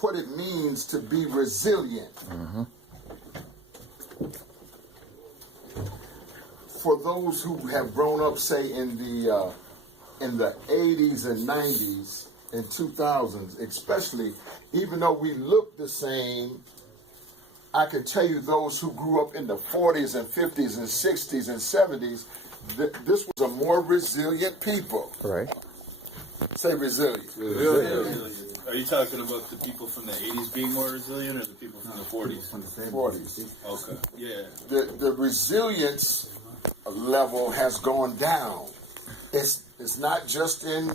what it means to be resilient. Mm-hmm. For those who have grown up, say in the 80s and 90s and 2000s, especially, even though we look the same, I can tell you those who grew up in the 40s and 50s and 60s and 70s, this was a more resilient people. Right. Say resilient. Resilient. Are you talking about the people from the 80s being more resilient, or the people from the 40s? From the 40s. Okay. Yeah. The resilience level has gone down. It's not just in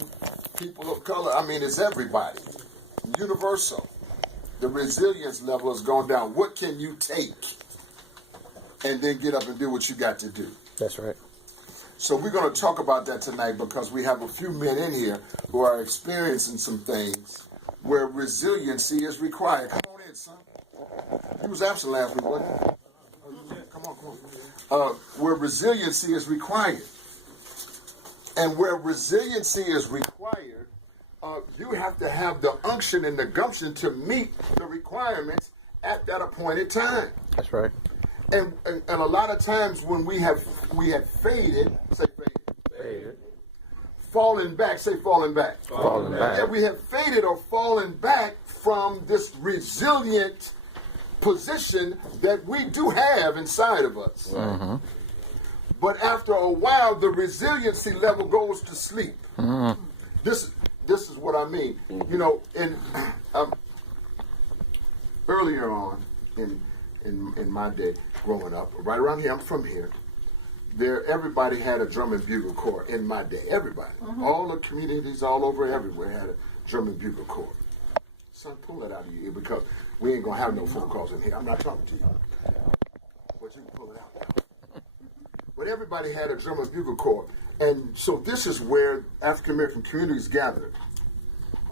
people of color. I mean, it's everybody. Universal. The resilience level has gone down. What can you take and then get up and do what you got to do? That's right. So we're going to talk about that tonight because we have a few men in here who are experiencing some things where resiliency is required. Come on in, son. You was absent last week, wasn't you? Come on. Where resiliency is required. And where resiliency is required, you have to have the unction and the gumption to meet the requirements at that appointed time. That's right. And a lot of times when we had faded, say Faded. fallen back, say fallen back. Falling back. Yeah, we have faded or fallen back from this resilient position that we do have inside of us. Mm-hmm. But after a while, the resiliency level goes to sleep. Mm-hmm. This is what I mean. You know, in earlier on in my day growing up, right around here, I'm from here. Everybody had a drum and bugle corps in my day. Everybody, all the communities all over everywhere had a drum and bugle corps. Son, pull that out of your ear because we ain't gonna have no phone calls in here. I'm not talking to you, but you can pull it out now. But everybody had a drum and bugle corps, and so this is where African American communities gathered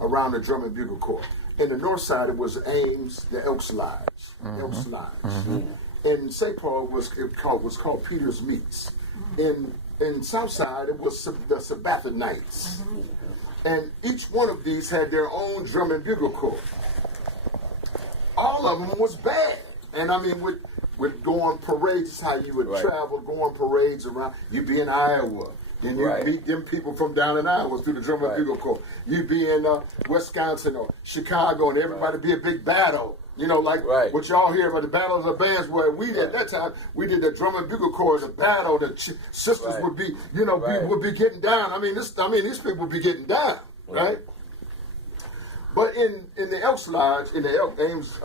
around the drum and bugle corps. In the north side, it was Ames, the Elks Lodge, Elks Lodge. In St. Paul, was called Peter's Meats. In south side, it was the Sabbathanites. And each one of these had their own drum and bugle corps. All of them was bad. And I mean, would go on parades, this is how you would travel, go on parades around. You'd be in Iowa. Then you meet them people from down in Iowa through the drum and bugle corps. You'd be in Wisconsin or Chicago, and everybody be a big battle. You know, like what y'all hear about the Battle of the Bands, where we did at that time, we did the drum and bugle corps, the battle, the sisters would be, you know, would be getting down. I mean, these people would be getting down, right? But in the Elks Lodge, in the Ames,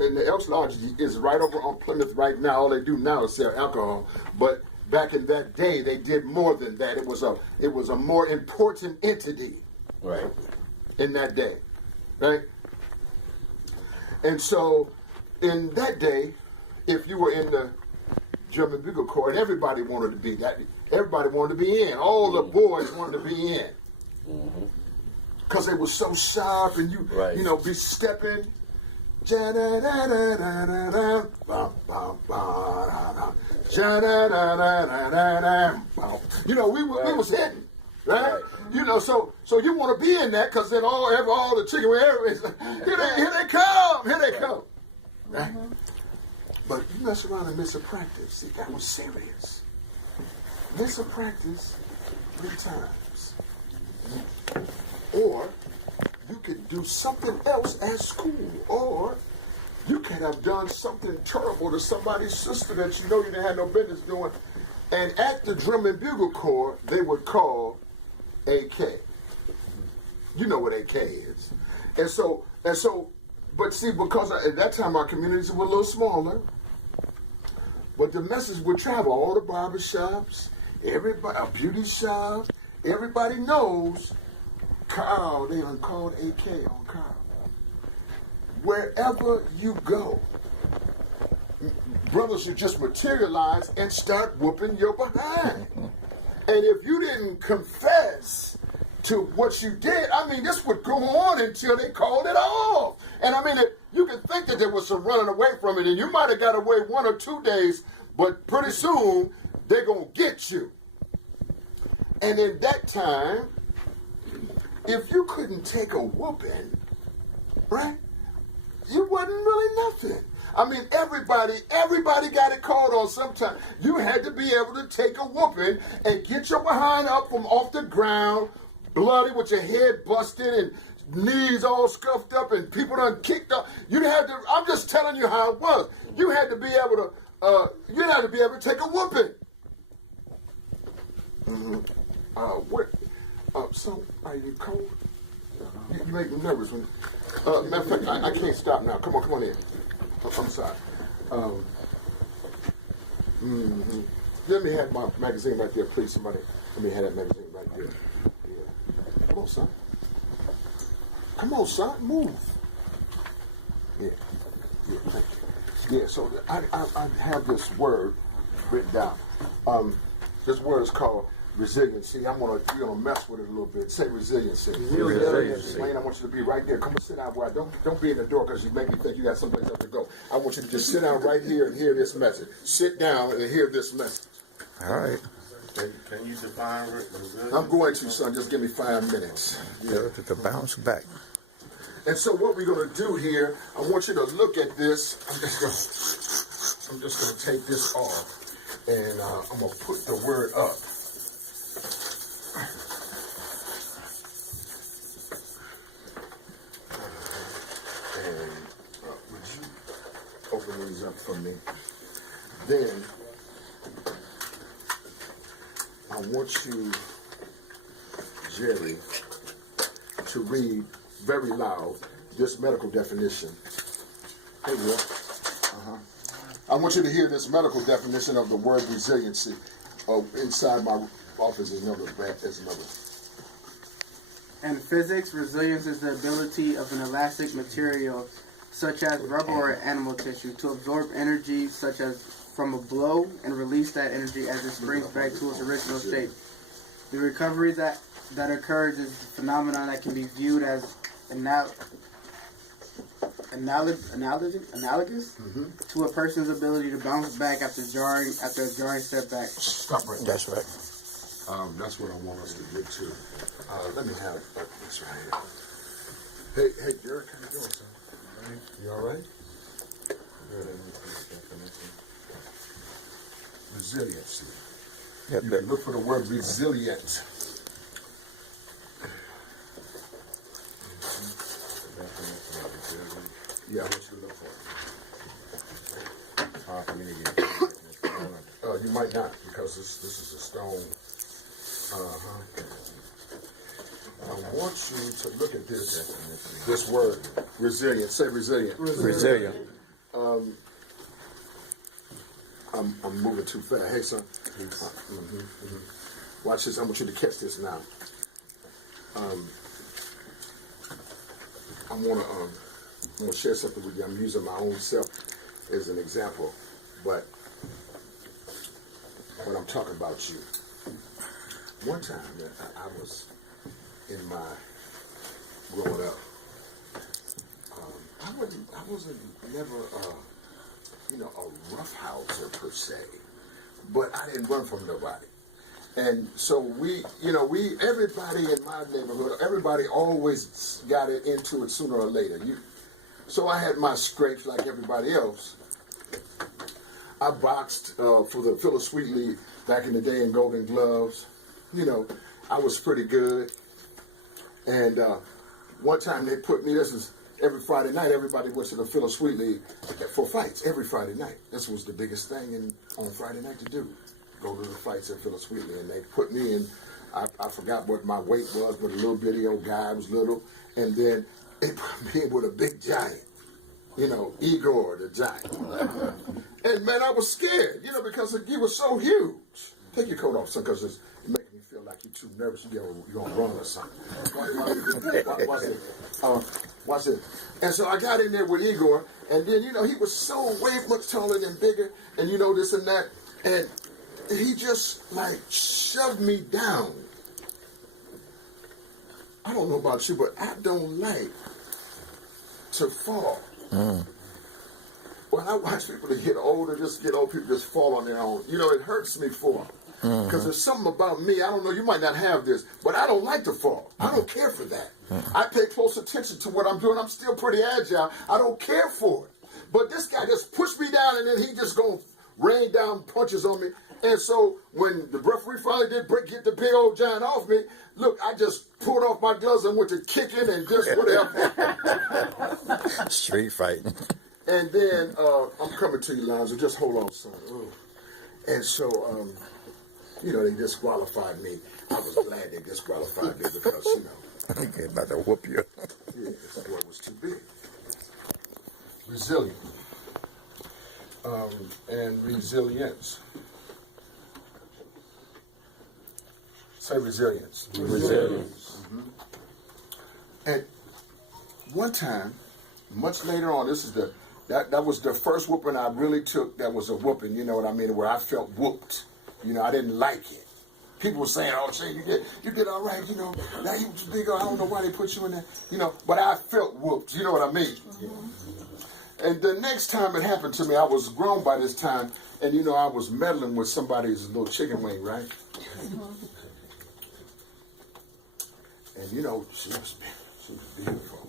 in the Elks Lodge is right over on Plymouth right now. All they do now is sell alcohol, but back in that day, they did more than that. It was a more important entity, in that day, right? And so, in that day, if you were in the drum and bugle corps, and everybody wanted to be that, everybody wanted to be in. All the boys wanted to be in, because they were so sharp, and you know, be stepping. You know, we was hitting, right? You know, so you want to be in that because then all the chicken areas, here they come, right? But you mess around and miss a practice. See, that was serious. Miss a practice 3 times, or you could do something else at school, or you could have done something terrible to somebody's sister that you know you didn't have no business doing. And at the drum and bugle corps, they would call AK. You know what AK is. And so, but see, because at that time our communities were a little smaller, but the message would travel all the barber shops, everybody, beauty shops, everybody knows Carl, they done called AK on Carl. Wherever you go, brothers should just materialize and start whooping your behind. And if you didn't confess to what you did, I mean, this would go on until they called it off. And I mean, you could think that there was some running away from it, and you might have got away 1 or 2 days, but pretty soon they're going to get you. And in that time, if you couldn't take a whooping, right? you wasn't really nothing. I mean, everybody got it called on sometime. You had to be able to take a whooping and get your behind up from off the ground, bloody with your head busted and knees all scuffed up and people done kicked up. You had to, I'm just telling you how it was. You had to be able to, take a whooping. So, are you cold? You make me nervous. Matter of fact, I can't stop now. Come on in. I'm sorry. Let me have my magazine right there, please, somebody. Let me have that magazine right there. Yeah. Come on, son. Move. Yeah, thank you. Yeah, so I have this word written down. This word is called resiliency. You're gonna mess with it a little bit. Say resiliency. Resiliency. Wayne, I want you to be right there. Come and sit down where don't be in the door because you make me think you got someplace else to go. I want you to just sit down right here and hear this message. Sit down and hear this message. All right. Can you define resilience? I'm going to, son. Just give me 5 minutes. Yeah, to bounce back. And so what we're gonna do here, I want you to look at this. I'm just gonna take this off, and I'm gonna put the word up. And would you open these up for me? Then I want you, Jerry, to read very loud this medical definition. Hey, Will. I want you to hear this medical definition of the word resiliency. Inside my office is another. In physics, resilience is the ability of an elastic material, such as rubber or animal tissue, to absorb energy such as from a blow and release that energy as it springs back to its original shape. The recovery that occurs is a phenomenon that can be viewed as analogous to a person's ability to bounce back after a jarring setback. Stop right there. That's right. That's what I want us to get to. Let me have this right here. Hey, Derek, how you doing, son? You all right? Resiliency. Yeah, You can look for the word resilient. Yeah, I want you to look for it. You might not, because this is a stone. I want you to look at this word, resilient. Say resilient. Resilient. I'm moving too fast. Hey, son. Watch this. I want you to catch this now. I want to share something with you. I'm using my own self as an example, but when I'm talking about you, one time I was in my growing up. I wasn't never a roughhouser per se, but I didn't run from nobody. And so everybody in my neighborhood, everybody always got into it sooner or later. So I had my scrapes like everybody else. I boxed for the Phyllis Sweetley back in the day in Golden Gloves. I was pretty good. And one time they put me, this is every Friday night, everybody went to the Phyllis Sweetley for fights every Friday night. This was the biggest thing on Friday night to do. Go to the fights at Phyllis Sweetley, and they put me in. I forgot what my weight was, but a little bitty old guy. I was little, and then they put me in with a big giant, Igor the giant. And man, I was scared, because he was so huge. Take your coat off, son, because it's making me feel like you're too nervous. You're gonna run or something. Watch it. And so I got in there with Igor, and then he was so way much taller and bigger, and this and that, and he just shoved me down. I don't know about you, but I don't like to fall. When I watch people that get older, people just fall on their own. It hurts me for them. Because there's something about me, I don't know, you might not have this, but I don't like to fall. I don't care for that. I pay close attention to what I'm doing. I'm still pretty agile. I don't care for it. But this guy just pushed me down, and then he just gonna rain down punches on me. And so when the referee finally did get the big old giant off me, look, I just pulled off my gloves and went to kicking and just whatever. Street fighting. And then I'm coming to you, Lonzo. Just hold on, son. Oh. And so, they disqualified me. I was glad they disqualified me because, Okay, about to whoop you. yeah, this boy was too big. Resilient. And resilience. Say resilience. Resilience. And one time, much later on, that was the first whooping I really took that was a whooping, you know what I mean, where I felt whooped. I didn't like it. People were saying, oh, Shane, you did all right, now you was bigger, I don't know why they put you in there, but I felt whooped, you know what I mean? And the next time it happened to me, I was grown by this time, and I was meddling with somebody's little chicken wing, right? And she was beautiful.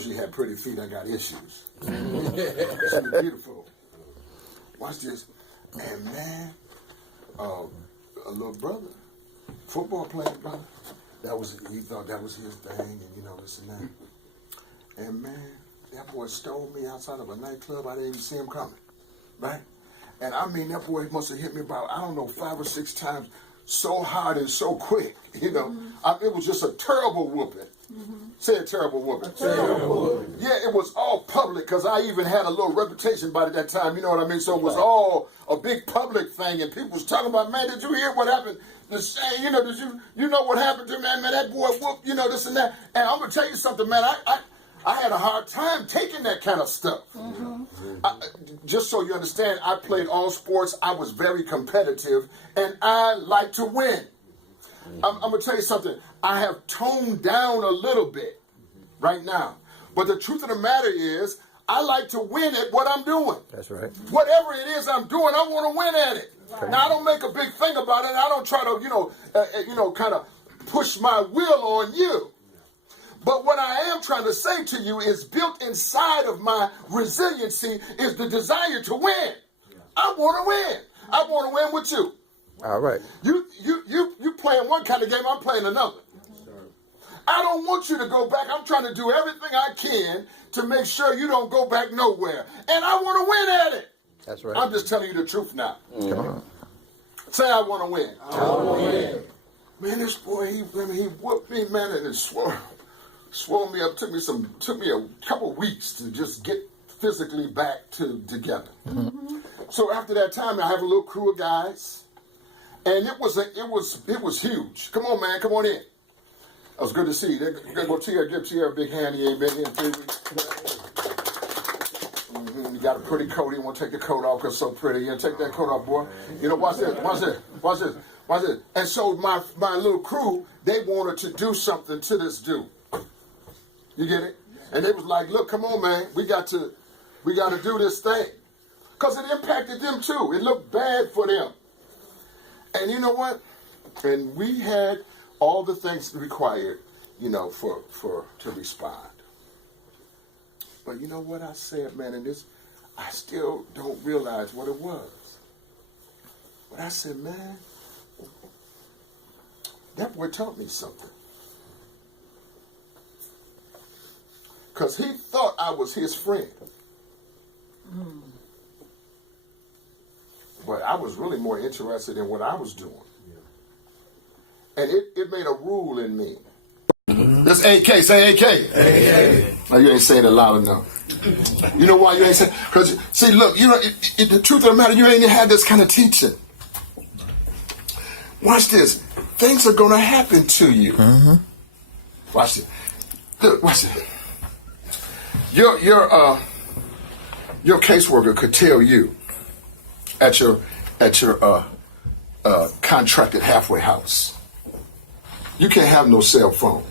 She had pretty feet, I got issues. She was beautiful. Watch this. And man, a little brother, football playing brother, he thought that was his thing, and this and that. And man, that boy stole me outside of a nightclub. I didn't even see him coming, right? And I mean, that boy must have hit me about, 5 or 6 times so hard and so quick, it was just a terrible whooping. Say a terrible whooping. Yeah, it was all public because I even had a little reputation by that time, you know what I mean? So it was all a big public thing, and people was talking about, man, did you hear what happened? Did you know what happened to me, man? That boy whooped, this and that. And I'm going to tell you something, man, I had a hard time taking that kind of stuff. Just so you understand, I played all sports. I was very competitive, and I like to win. I'm going to tell you something. I have toned down a little bit right now. But the truth of the matter is, I like to win at what I'm doing. That's right. Whatever it is I'm doing, I want to win at it. Okay. Now, I don't make a big thing about it. I don't try to, kind of push my will on you. But what I am trying to say to you is built inside of my resiliency is the desire to win. I want to win. I want to win with you. All right. You playing one kind of game, I'm playing another. I don't want you to go back. I'm trying to do everything I can to make sure you don't go back nowhere. And I want to win at it. That's right. I'm just telling you the truth now. Come on. Say I want to win. I want to win. Man, this boy, he whooped me, man, and it swole me up. Took me a couple weeks to just get physically back together. So after that time, I have a little crew of guys, and it was huge. Come on, man, come on in. It was good to see you. They're gonna give T.R. a big hand. He ain't been here in 3 weeks. You got a pretty coat. You want to take the coat off because it's so pretty. You take that coat off, boy. Watch this. And so my little crew, they wanted to do something to this dude. You get it? And they was like, look, come on, man. We got to do this thing. Because it impacted them too. It looked bad for them. And you know what? And we had all the things required, to respond. But you know what I said, man, in this, I still don't realize what it was. But I said, man, that boy taught me something. Because he thought I was his friend. But I was really more interested in what I was doing. And it made a rule in me. This AK, say AK. AK. No, you ain't saying it loud enough. You know why you ain't saying? Because, see, look, the truth of the matter, you ain't had this kind of teaching. Watch this. Things are going to happen to you. Watch it. Look, watch it. Your caseworker could tell you at your contracted halfway house, you can't have no cell phone.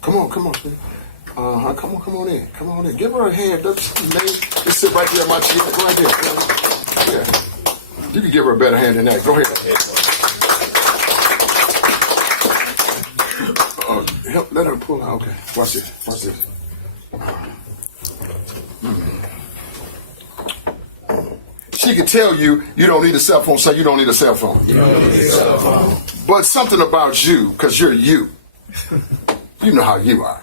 Come on, come on in. Give her a hand. Just sit right there in my chair, right there. Yeah. You can give her a better hand than that. Go ahead. Let her pull out. Okay. Watch this. Watch this. She could tell you don't need a cell phone, so you don't need a cell phone. You don't need a cell phone. But something about you, because you're you. You know how you are.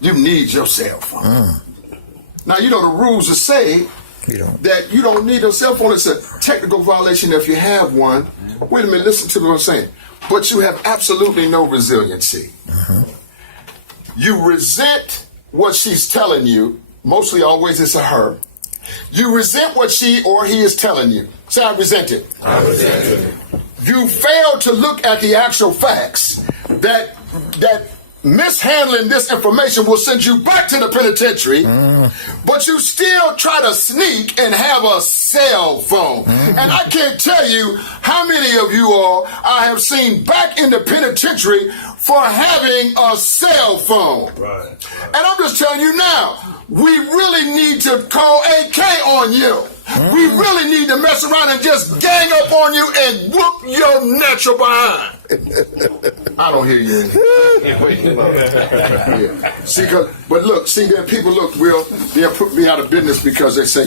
You need your cell phone. Now, you know the rules that say that you don't need a cell phone. It's a technical violation if you have one. Wait a minute, listen to what I'm saying. But you have absolutely no resiliency. You resent what she's telling you. Mostly always it's a her. You resent what she or he is telling you. Say, I resent it. I resent it. You fail to look at the actual facts that mishandling this information will send you back to the penitentiary, but you still try to sneak and have a cell phone. And I can't tell you how many of you all I have seen back in the penitentiary for having a cell phone. Right. And I'm just telling you now, we really need to call AK on you. We really need to mess around and just gang up on you and whoop your natural behind. I don't hear you. Yeah. See, but look, then people they'll put me out of business because they say,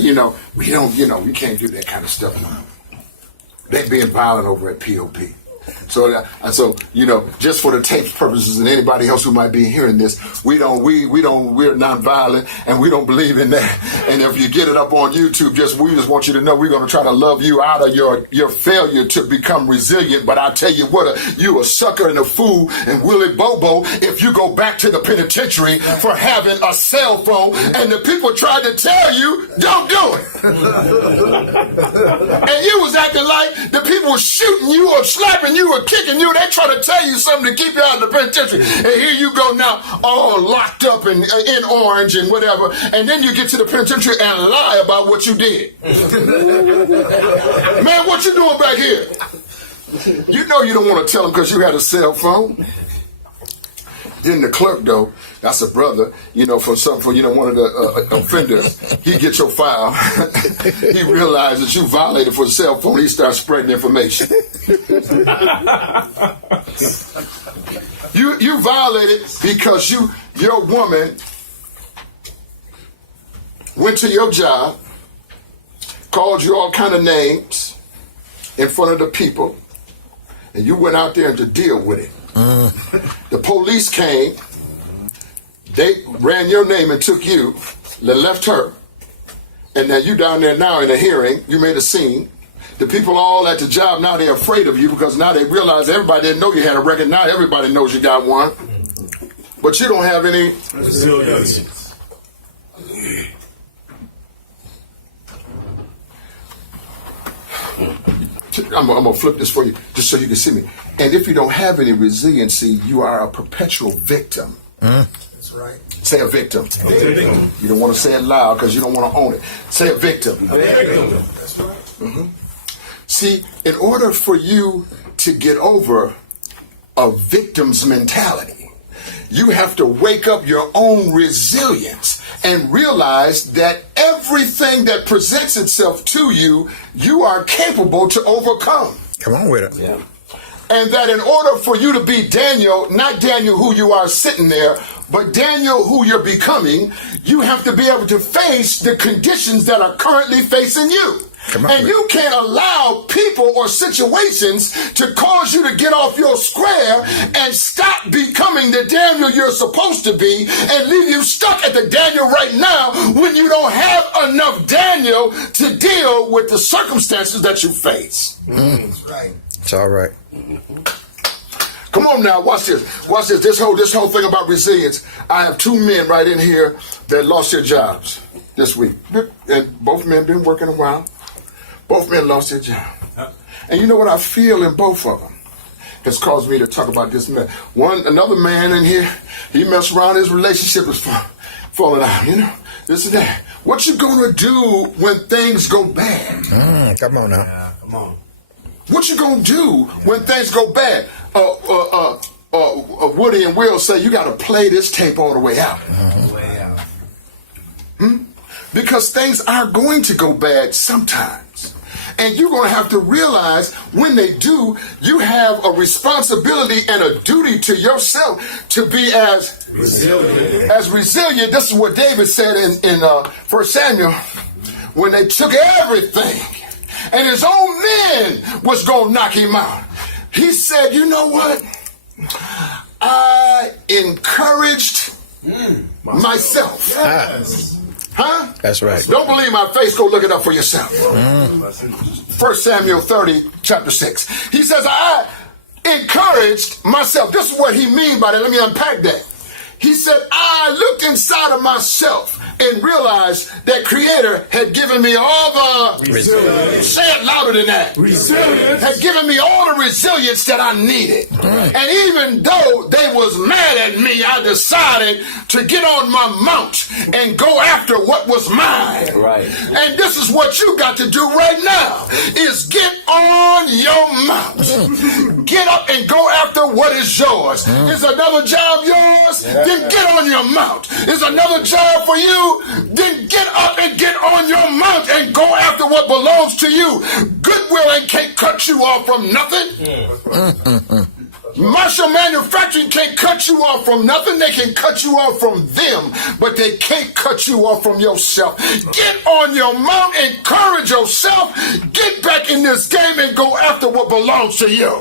we can't do that kind of stuff. They're being violent over at POP. So just for the tape purposes and anybody else who might be hearing this, we're nonviolent and we don't believe in that. And if you get it up on YouTube, we just want you to know we're going to try to love you out of your failure to become resilient. But I tell you what, you a sucker and a fool and Willie Bobo if you go back to the penitentiary for having a cell phone and the people tried to tell you, don't do it. And you was acting like the people were shooting you or slapping you or kicking you. They try to tell you something to keep you out of the penitentiary. And here you go now, all locked up in orange and whatever. And then you get to the penitentiary and lie about what you did. Man, what you doing back here? You know you don't want to tell them because you had a cell phone. Then the clerk, though, that's a brother, for one of the offenders. He gets your file. He realizes you violated for the cell phone. He starts spreading information. You violated because your woman went to your job, called you all kind of names in front of the people, and you went out there to deal with it. The police came, they ran your name and took you, they left her. And now you down there now in a hearing, you made a scene. The people all at the job, now they're afraid of you because now they realize everybody didn't know you had a record. Now everybody knows you got one. But you don't have any resilience. I'm going to flip this for you just so you can see me. And if you don't have any resiliency, you are a perpetual victim. That's right. Say a victim. You don't want to say it loud because you don't want to own it. Say a victim. A victim. That's right. See, in order for you to get over a victim's mentality, you have to wake up your own resilience and realize that everything that presents itself to you, you are capable to overcome. Come on with it. Yeah. And that in order for you to be Daniel, not Daniel who you are sitting there, but Daniel who you're becoming, you have to be able to face the conditions that are currently facing you. And you can't allow people or situations to cause you to get off your square and stop becoming the Daniel you're supposed to be and leave you stuck at the Daniel right now when you don't have enough Daniel to deal with the circumstances that you face. That's right. It's all right. Come on now, watch this. Watch this. This whole thing about resilience. I have two men right in here that lost their jobs this week. And both men been working a while. Both men lost their job. And you know what I feel in both of them? It's caused me to talk about this man. Another man in here, he messed around, his relationship is falling out, this and that. What you gonna do when things go bad? Come on now. Yeah, come on. What you gonna do when things go bad? Woody and Will say you gotta play this tape all the way out. Way out. Because things are going to go bad sometimes. And you're going to have to realize when they do, you have a responsibility and a duty to yourself to be as resilient. This is what David said in 1 Samuel when they took everything and his own men was going to knock him out. He said, you know what? I encouraged myself. Huh? That's right. Don't believe my face, go look it up for yourself. 1 Samuel 30, chapter 6. He says, I encouraged myself. This is what he means by that. Let me unpack that. He said, I looked inside of myself and realized that Creator had given me all the resilience. Say it louder than that. Resilience. Had given me all the resilience that I needed. And even though they was mad at me, I decided to get on my mount and go after what was mine. Right. And this is what you got to do right now, is get on your mount. Get up and go after what is yours. Is another job yours? Then get on your mount. Is another job for you? Then get up and get on your mount and go after what belongs to you. Goodwill ain't can't cut you off from nothing. Marshall Manufacturing can't cut you off from nothing. They can cut you off from them, but they can't cut you off from yourself. Get on your mount, encourage yourself, get back in this game and go after what belongs to you.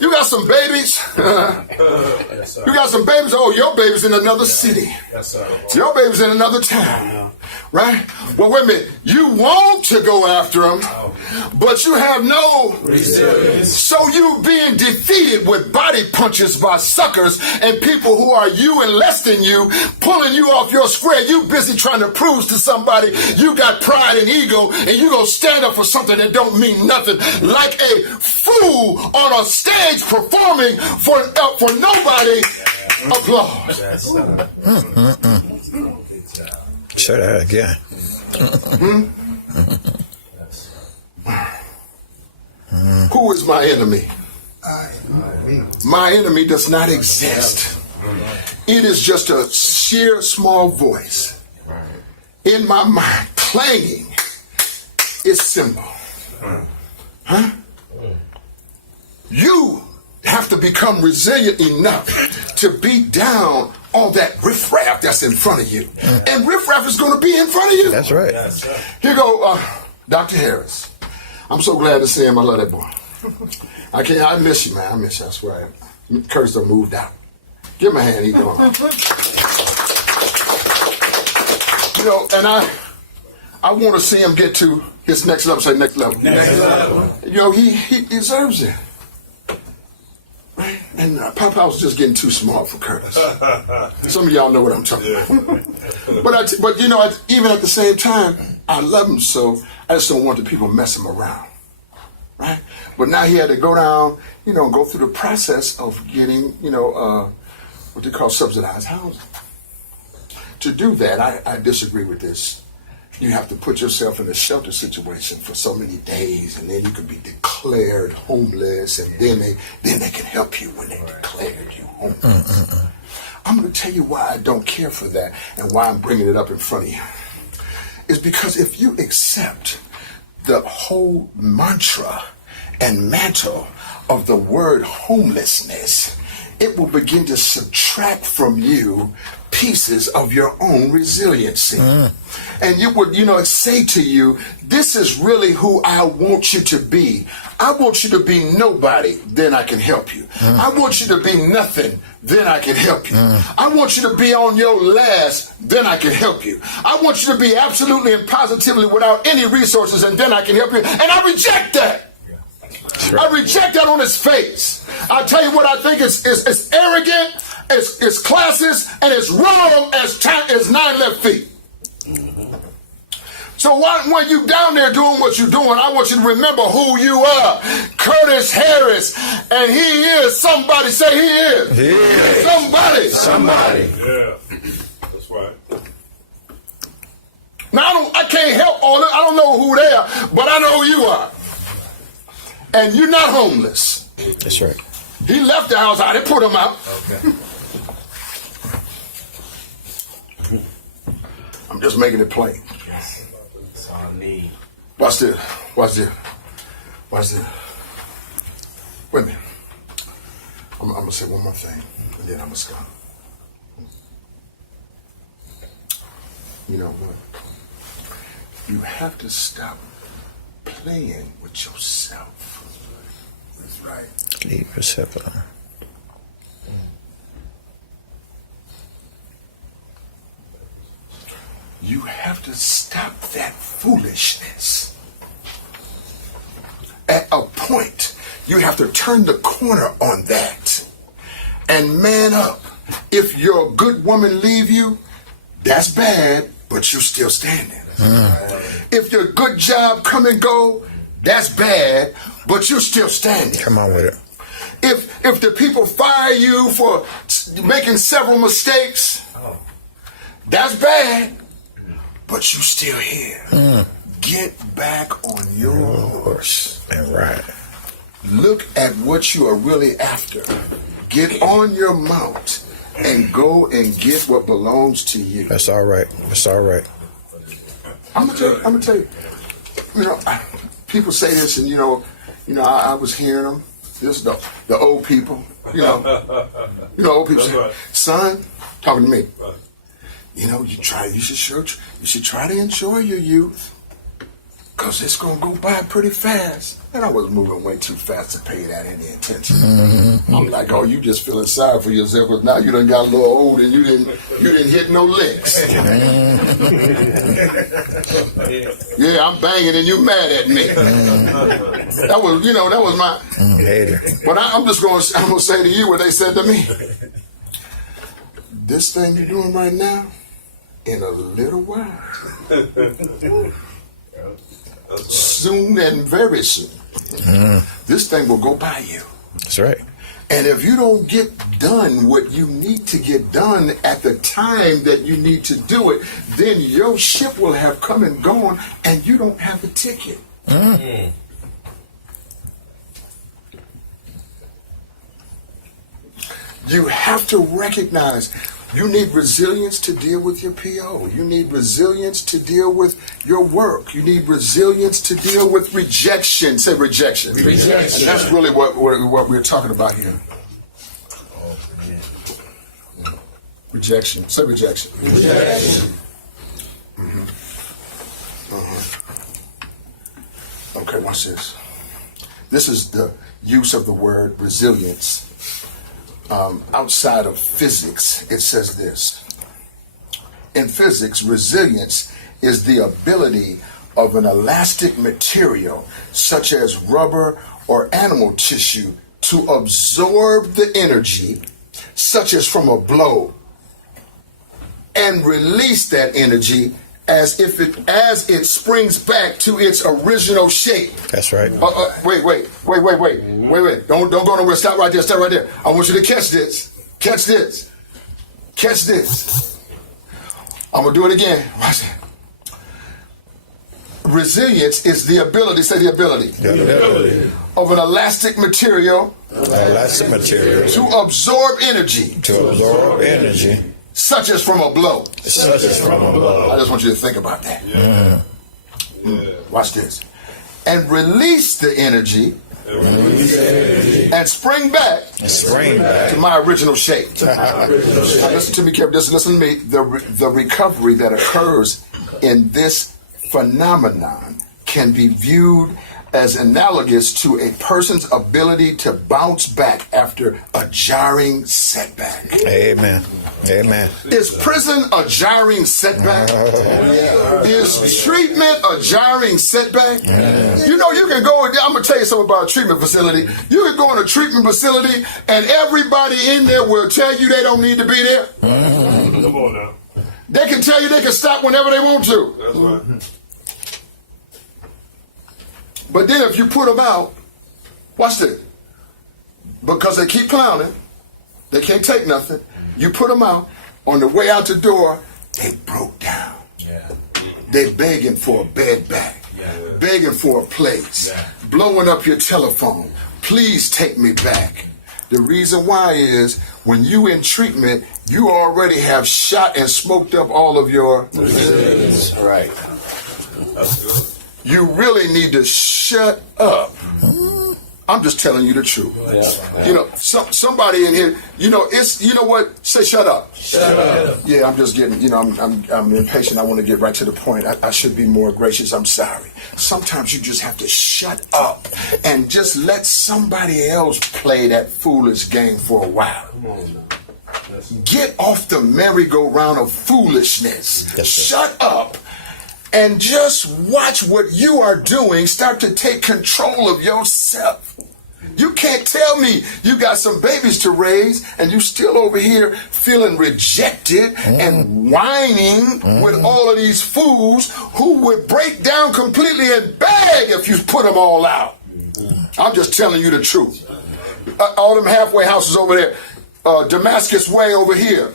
You got some babies. You got some babies. Oh, your baby's in another city. Your baby's in another town. Right? Well, wait a minute. You want to go after them, but you have no resilience. So you being defeated with body punches by suckers and people who are you and less than you, pulling you off your square. You busy trying to prove to somebody you got pride and ego, and you gonna stand up for something that don't mean nothing, like a fool on a stage performing for nobody applause. Say that again. Who is my enemy? My enemy does not exist. It is just a sheer small voice in my mind clanging its symbol. Huh? You have to become resilient enough to beat down all that riffraff that's in front of you. And riffraff is going to be in front of you. That's right. Here go Dr. Harris. I'm so glad to see him. I love that boy. I miss you, man. I miss you. I swear. Curtis done moved out. Give him a hand. He's going. You know, and I want to see him get to his next level. Say next level. Next level. You know, he deserves it. Right? And Papa was just getting too smart for Curtis. Some of y'all know what I'm talking about. But you know, even at the same time, I love him so I just don't want the people mess him around. Right? But now he had to go down, you know, go through the process of getting, you know, what they call subsidized housing. To do that, I disagree with this. You have to put yourself in a shelter situation for so many days, and then you can be declared homeless, and then they can help you when they declared you homeless. I'm going to tell you why I don't care for that and why I'm bringing it up in front of you. It's because if you accept the whole mantra and mantle of the word homelessness, it will begin to subtract from you pieces of your own resiliency. And you would, you know, say to you, this is really who I want you to be. I want you to be nobody, then I can help you. I want you to be nothing, then I can help you. I want you to be on your last, then I can help you. I want you to be absolutely and positively without any resources, and then I can help you. And I reject that. I reject that on its face. I'll tell you what I think is arrogant, it's classist, and it's wrong as 9 left feet. So when you down there doing what you're doing, I want you to remember who you are. Curtis Harris, and he is somebody. Say he is. He is. Somebody. Somebody. Yeah, that's right. Now I can't help all that. I don't know who they are, but I know who you are. And you're not homeless. That's right. He left the house. I didn't put him out. I'm just making it plain. That's all I need. Watch this. Watch this. Watch this. Wait a minute. I'm going to say one more thing, and then I'm going to stop. You know what? You have to stop playing with yourself. That's right. Leave yourself alone. You have to stop that foolishness. At a point, you have to turn the corner on that and man up. If your good woman leave you, that's bad, but you're still standing. If your good job come and go, that's bad, but you're still standing. Come on with it. If the people fire you for making several mistakes, that's bad, but you still here. Get back on your horse and ride. Look at what you are really after. Get on your mount and go and get what belongs to you. That's all right. That's all right. I'm gonna tell you. You know, people say this, and I was hearing them. This is the old people. Old people say, "Son," talking to me. You should try to enjoy your youth, cause it's gonna go by pretty fast. And I was moving way too fast to pay that any attention. I'm like, oh, you just feeling sorry for yourself, because now you done got a little old and you didn't hit no licks. Yeah, I'm banging and you mad at me. That was my Hater. But I'm gonna say to you what they said to me. This thing you're doing right now, in a little while, soon and very soon, this thing will go by you. That's right. And if you don't get done what you need to get done at the time that you need to do it, then your ship will have come and gone and you don't have a ticket. You have to recognize you need resilience to deal with your PO. You need resilience to deal with your work. You need resilience to deal with rejection. Say rejection. Rejection. And that's really what we're talking about here. Rejection. Say rejection. Rejection. Okay, watch this. This is the use of the word resilience. Outside of physics, it says this. In physics, resilience is the ability of an elastic material, such as rubber or animal tissue, to absorb the energy, such as from a blow, and release that energy as it springs back to its original shape. That's right. Wait. Don't go nowhere. Stop right there. I want you to catch this. Catch this. I'm going to do it again. Watch it. Resilience is the ability, say the ability, of an elastic material, to absorb energy. Such as from a blow. I just want you to think about that. Watch this. And release the energy. And spring back to my original shape. Now listen to me carefully. Just listen to me. The recovery that occurs in this phenomenon can be viewed as analogous to a person's ability to bounce back after a jarring setback. Amen. Is prison a jarring setback? Is treatment a jarring setback? You know, you can go, I'm going to tell you something about a treatment facility. You can go in a treatment facility and everybody in there will tell you they don't need to be there. Come on now. They can tell you they can stop whenever they want to. That's right. But then if you put them out, watch this. Because they keep clowning, they can't take nothing. You put them out, on the way out the door, they broke down. They begging for a bed back, begging for a place, blowing up your telephone. Please take me back. The reason why is when you in treatment, you already have shot and smoked up all of your That's right. You really need to shut up. I'm just telling you the truth. You know, somebody in here, you know, it's, you know what? Say shut up. Shut up. Yeah, I'm just getting, you know, I'm impatient. I want to get right to the point. I should be more gracious. I'm sorry. Sometimes you just have to shut up and just let somebody else play that foolish game for a while. Get off the merry-go-round of foolishness. Shut up and just watch what you are doing start to take control of yourself. You can't tell me you got some babies to raise and you still over here feeling rejected and whining with all of these fools who would break down completely and beg if you put them all out. I'm just telling you the truth. All them halfway houses over there, Damascus Way over here,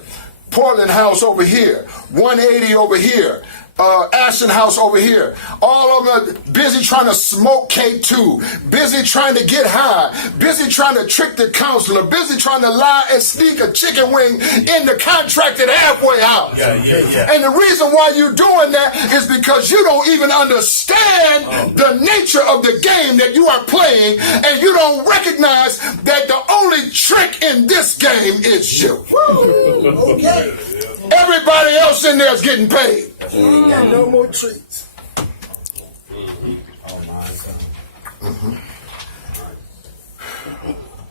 Portland House over here, 180 over here, Ashton House over here. All of them are busy trying to smoke K2, busy trying to get high, busy trying to trick the counselor, busy trying to lie and sneak a chicken wing in the contracted halfway house. And the reason why you're doing that is because you don't even understand the nature of the game that you are playing, and you don't recognize that the only trick in this game is you. Okay. Everybody else in there is getting paid. Ain't got no more treats.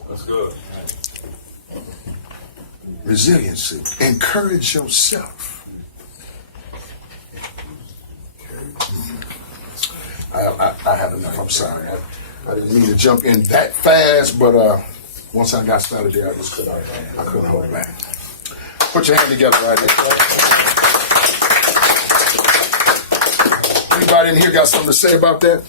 That's good. Resiliency. Encourage yourself. I have enough. I'm sorry. I didn't mean to jump in that fast, but once I got started there, I couldn't hold it back. Put your hand together right there. Anybody in here got something to say about that?